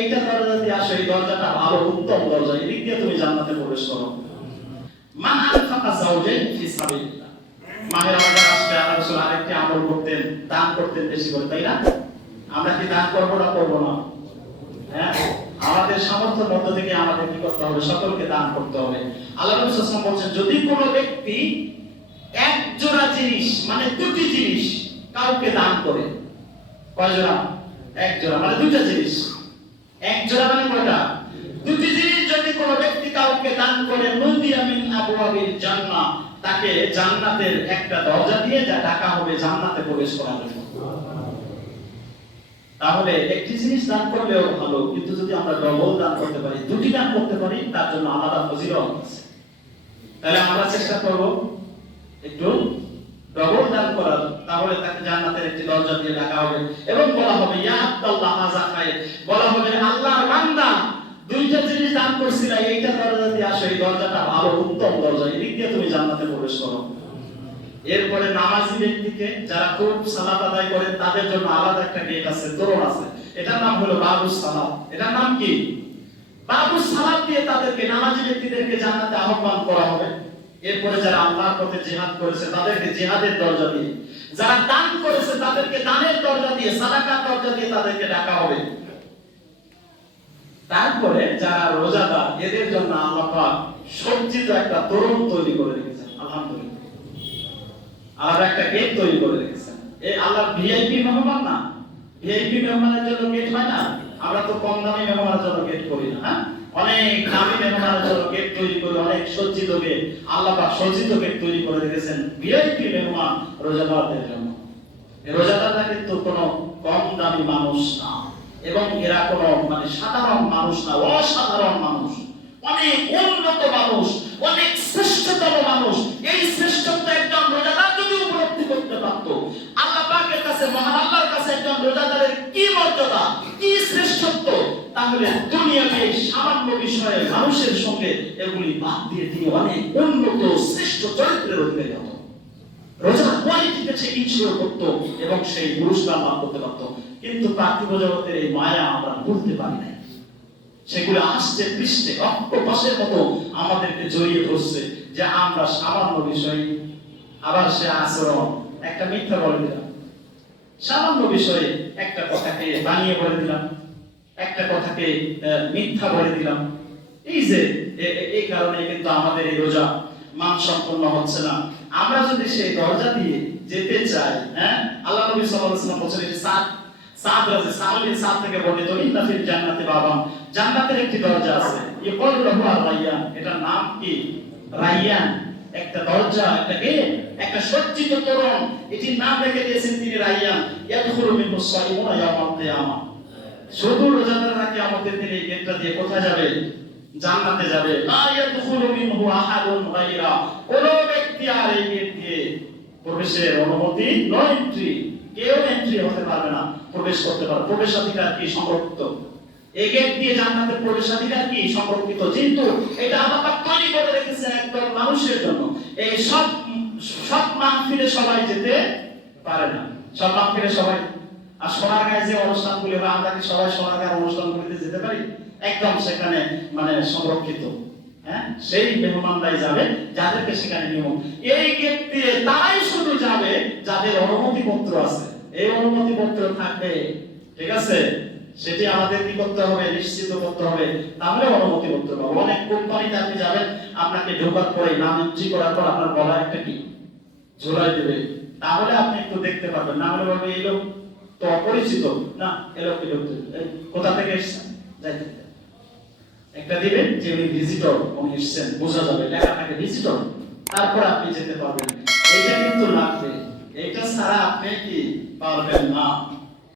এইটা আসো, এই দরজাটা উত্তম দরজা এদিক দিয়ে তুমি জান্নাতে প্রবেশ করো। যাওজাইন ফি সাবিলিল্লাহ। আল্লাহ রাসূল আরেকটি আমল করতেন, দান করতেন বেশি করে, তাই না? আমরা কি দান করব না করব না? হ্যাঁ? আমাদের সামর্থ্যের মধ্য থেকে আমাদের কি করতে হবে? সকলকে দান করতে হবে। আল্লাহ রাসূল যদি কোনো ব্যক্তি এক জোড়া জিনিস মানে দুটি জিনিস কাউকে দান করে কয় জোড়া এক জোড়া মানে দুইটা জিনিস। এক জোড়া মানে কয়টা? দুটি জিনিস যদি কোনো ব্যক্তি কাউকে দান করে তাকে জান্নাতের একটা দরজা দিয়ে যা ডাকা হবে জান্নাতে প্রবেশ করার জন্য। তাহলে একটি জিনিস দান করলেও ভালো, কিন্তু যদি আমরা ডবল দান করতে পারি, দুটি দান করতে পারি, তার জন্য আলাদা ফজিলত আছে। তাহলে আমরা চেষ্টা করব একটু করার তাহলে তাকে জান্নাতের একটি দরজা দিয়ে ডাকা হবে। এবং বলা হবে বলা হবে, আল্লাহর বান্দা, দুইটা জিনিস দান এইটা দরজা দিয়ে আসো, এই দরজাটা ভালো, উত্তম দরজা এদিক দিয়ে তুমি জান্নাতে প্রবেশ করো। এরপরে নামাজি ব্যক্তিকে যারা খুব সালাত আদায় করে তাদের জন্য আলাদা একটা গেট আছে আছে। এটার নাম হলো বাবুস সালাত। এটার নাম কি? বাবুস সালাত দিয়ে তাদেরকে, নামাজি ব্যক্তিদেরকে জান্নাতে আহ্বান করা হবে। এরপরে যারা আল্লাহর পথে জিহাদ করেছে, তাদেরকে জিহাদের দরজা দিয়ে। যারা দান করেছে, তাদেরকে দানের দরজা দিয়ে, সাদাকার দরজা দিয়ে তাদেরকে ডাকা হবে। তারপরে যারা রোজাদার, এদের জন্য আল্লাহ সজ্জিত একটা তরুণ তৈরি করে রেখেছেন, আলহামদুলিল্লাহ। আলাদা একটা গেট তৈরি করে রেখেছেন। এই আল্লাহ ভিআইপি মেহমান না? ভিআইপি মেহমানের জন্য গেট হয় না? আমরা তো কম দামি মেহমানের জন্য গেট করি না হ্যাঁ? অনেক দামি মেহমান গেট তৈরি করে অনেক সজ্জিত গেট। আল্লাহ পাক সজ্জিত গেট তৈরি করে রেখেছেন ভিআইপি মেহমান রোজাদারদের জন্য। রোজাদাররা কিন্তু কোনো কম দামি মানুষ না এবং এরা কোনো মানে সাধারণ মানুষ না, অসাধারণ মানুষ। অনেক উন্নত মানুষ অনেক শ্রেষ্ঠতম মানুষ এই শ্রেষ্ঠত্ব একজন রোজাদার যদি উপলব্ধি করতে পারত আল্লাহ পাকের কাছে মহান আল্লাহর কাছে একজন রোজাদারের কি মর্যাদা কি শ্রেষ্ঠত্ব তাহলে দুনিয়াতে সামান্য বিষয়ে মানুষের সঙ্গে এগুলি বাদ দিয়ে তিনি অনেক উন্নত, শ্রেষ্ঠ চরিত্রের অধিকারী হতো রোজার কোয়ালিটিতে সে ইনশিওর করতো এবং সেই পুরস্কার লাভ করতে পারতো। কিন্তু পার্থিব জগতের এই মায়া আমরা ভুলতে পারি নাই। সেগুলো আসছে পৃষ্ঠে, অক্টোপাসের মতো আমাদেরকে জড়িয়ে ধরছে যে আমরা সামান্য বিষয় আবার সে আচরণ একটা মিথ্যা বলে দিলাম। সামান্য বিষয়ে একটা কথাকে বানিয়ে বলে দিলাম। একটা কথাকে মিথ্যা বলে দিলাম। এই যে এই কারণে কিন্তু আমাদের এই রোজা মান সম্পন্ন হচ্ছে না। আমরা যদি সেই দরজা দিয়ে যেতে চাই হ্যাঁ? আল্লাহ নবী সাল্লাল্লাহু আলাইহি ওয়াসাল্লাম বলেছেন সাত সাত সাত থেকে বর্ণিত, ইন্না ফিল বাবাম জান্নাতের একটি দরজা আছে। লাহু এটার নাম কি? রাইয়ান। একটা দরজা, একটা গেট, একটা সজ্জিত তোরণ। এটির নাম রেখে দিয়েছেন তিনি রাইয়ান। ইয়াদখুলু কিয়ামা। শুধু রোজাদাররা কি আমাদের দিন এই গেটটা দিয়ে কোথায় যাবে? জান্নাতে যাবে। লা ইয়াদখুলু মিনহু আহাদুন গায়রা। কোন ব্যক্তি আর এই গেট দিয়ে প্রবেশের অনুমতি নো এন্ট্রি কেউ এন্ট্রি হতে পারবে না, প্রবেশ করতে পারবে। প্রবেশাধিকার কি? সংরক্ষিত। এই গেট দিয়ে জান্নাতে প্রবেশাধিকার কি? সংরক্ষিত। কিন্তু এটা আল্লাহ পাক তৈরি করে রেখেছেন একদম মানুষের জন্য। এই সব সব মাহফিলে সবাই যেতে পারে না। সব মাহফিলে সবাই আর সোনারগাঁয়ে যে অনুষ্ঠানগুলি হয়, আমরা কি সবাই সোনারগাঁয়ের অনুষ্ঠানগুলিতে যেতে পারি? একদম সেখানে মানে সংরক্ষিত হ্যাঁ? সেই মেহমানরাই যাবে, যাদেরকে সেখানে নিয়ম এই তারাই শুধু যাবে যাদের অনুমতি পত্র আছে। এই অনুমতি পত্র থাকবে, ঠিক আছে? সেটি আমাদের কি করতে হবে? নিশ্চিত করতে হবে। তাহলে অনুমতি অনেক কোম্পানিতে আপনি যাবেন, আপনাকে ঢোকার পরে নাম এন্ট্রি করার পর আপনার গলায় একটা কি? ঝোলাই দেবে। তাহলে আপনি একটু দেখতে পাবেন না হলে বলবে, এই লোক তো অপরিচিত না এ লোককে ঢুকতে কোথা থেকে এসছেন? যাইতে একটা দিবেন যে উনি ভিজিটর উনি এসছেন, বোঝা যাবে, লেখা থাকে ভিজিটর তারপর আপনি যেতে পারবেন। এটা কিন্তু লাগবে। এটা ছাড়া আপনি কি পারবেন না?